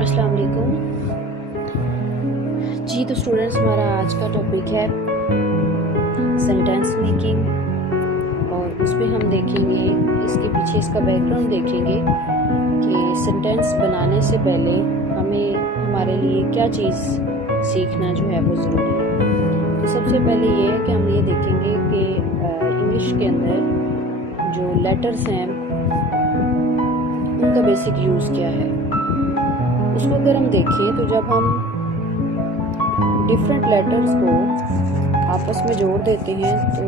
अस्सलाम वालेकुम जी। तो स्टूडेंट्स, हमारा आज का टॉपिक है सेंटेंस मेकिंग, और उस पर हम देखेंगे, इसके पीछे इसका बैकग्राउंड देखेंगे कि सेंटेंस बनाने से पहले हमें हमारे लिए क्या चीज़ सीखना जो है वो ज़रूरी है। तो सबसे पहले ये है कि हम ये देखेंगे कि इंग्लिश के अंदर जो लेटर्स हैं उनका बेसिक यूज़ क्या है। उसको अगर हम देखें तो जब हम डिफरेंट लेटर्स को आपस में जोड़ देते हैं तो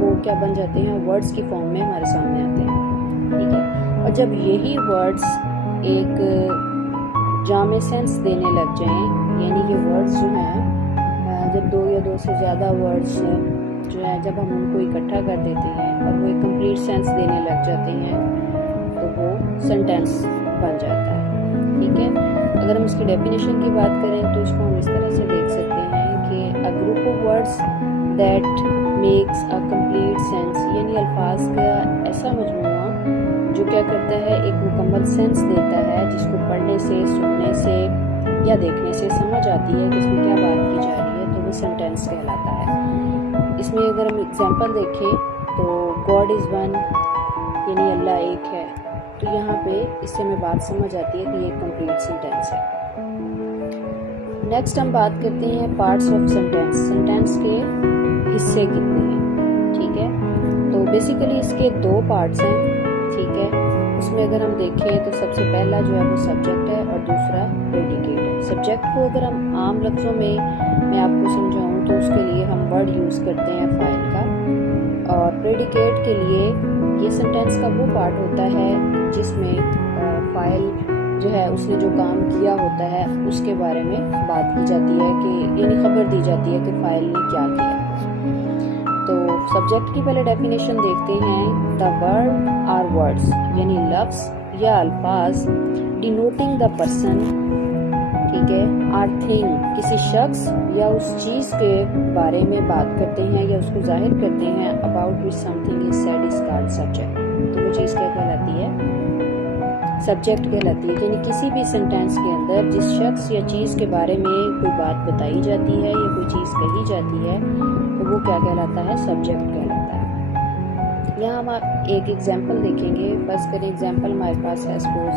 वो क्या बन जाते हैं, वर्ड्स की फॉर्म में हमारे सामने आते हैं, ठीक है। और जब यही वर्ड्स एक जामे सेंस देने लग जाएं, यानी कि वर्ड्स जो हैं, जब दो या दो से ज़्यादा वर्ड्स जो है जब हम उनको इकट्ठा कर देते हैं और वो एक कंप्लीट सेंस देने लग जाते हैं तो वो सेंटेंस बन जाता है, ठीक है। अगर हम इसकी डेफिनेशन की बात करें तो इसको हम इस तरह से देख सकते हैं कि a group of words that makes a complete sense, यानी अल्फाज का ऐसा मजमूआ जो क्या करता है, एक मुकम्मल सेंस देता है, जिसको पढ़ने से, सुनने से या देखने से समझ आती है कि इसमें क्या बात की जा रही है, तो वो सेंटेंस कहलाता है। इसमें अगर हम एग्जांपल देखें तो गॉड इज़ वन, यानी अल्लाह एक है, तो यहाँ पे इससे हमें बात समझ आती है कि ये कंप्लीट सेंटेंस है। नेक्स्ट हम बात करते हैं पार्ट्स ऑफ सेंटेंस, सेंटेंस के हिस्से कितने हैं, ठीक है। तो बेसिकली इसके दो पार्ट्स हैं, ठीक है। उसमें अगर हम देखें तो सबसे पहला जो है वो सब्जेक्ट है और दूसरा प्रेडिकेट है। सब्जेक्ट को अगर हम आम लफ्ज़ों में मैं आपको समझाऊँ तो उसके लिए हम वर्ड यूज़ करते हैं फाइल का, और प्रेडिकेट के लिए ये सेंटेंस का वो पार्ट होता है जिसमें फाइल जो है उसने जो काम किया होता है उसके बारे में बात की जाती है, कि यानी खबर दी जाती है कि फाइल ने क्या किया। तो सब्जेक्ट की पहले डेफिनेशन देखते हैं। द वर्ड आर वर्ड्स, यानी लफ्ज़ या अल्फाज, डिनोटिंग द पर्सन, ठीक है, आर थिंग, किसी शख्स या उस चीज़ के बारे में बात करते हैं या उसको जाहिर करते हैं, about which something is said is called subject. तो वो चीज़ क्या कहलाती है, सब्जेक्ट कहलाती है। यानी किसी भी सेंटेंस के अंदर जिस शख्स या चीज़ के बारे में कोई बात बताई जाती है या कोई चीज़ कही जाती है तो वो क्या कहलाता है, सब्जेक्ट कहलाता है। यहाँ हम एक एग्जाम्पल देखेंगे। फर्स्ट करें एग्जाम्पल हमारे पास है, suppose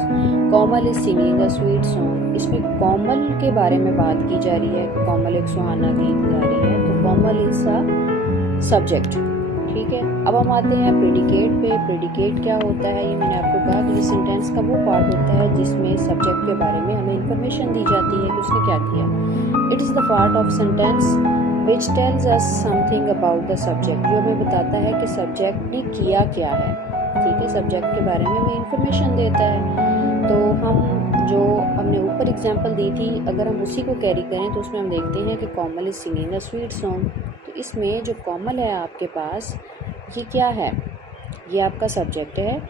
Komal is singing a sweet song. इसमें कोमल के बारे में बात की जा रही है, कोमल एक सुहाना गीत गा रही है, तो कोमल इज अ सब्जेक्ट, ठीक है। अब हम आते हैं प्रेडिकेट पे। प्रेडिकेट क्या होता है, ये मैंने आपको कहा कि सेंटेंस का वो पार्ट होता है जिसमें सब्जेक्ट के बारे में हमें इंफॉर्मेशन दी जाती है कि उसने क्या किया। It is the part of sentence which tells us something about the subject, जो हमें बताता है कि सब्जेक्ट ने किया क्या है, ठीक है। सब्जेक्ट के बारे में हमें इंफॉर्मेशन देता है। तो हम जो हमने ऊपर एग्जांपल दी थी, अगर हम उसी को कैरी करें तो उसमें हम देखते हैं कि Komal is singing a sweet song. तो इसमें जो कोमल है आपके पास, ये क्या है, ये आपका सब्जेक्ट है,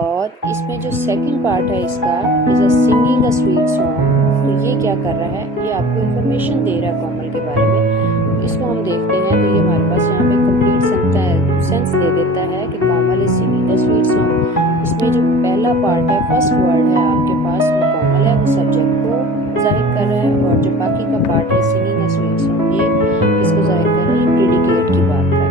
और इसमें जो सेकंड पार्ट है इसका, is a singing a sweet song, तो ये क्या कर रहा है, ये आपको इंफॉर्मेशन दे रहा है कोमल के बारे में। इसको हम देखते हैं तो ये हमारे पास यहाँ पे कंप्लीट सेंस दे देता है कि Komal is singing the sweet song. इसमें जो पहला पार्ट है, फर्स्ट वर्ड है आपके पास, वो कोमल है, वो सब्जेक्ट को जाहिर कर रहा है, और जो बाकी का पार्ट है सिंगिंग द स्वीट सॉन्ग, ये किसको जाहिर कर रहा है, ये प्रेडिकेट की बात कर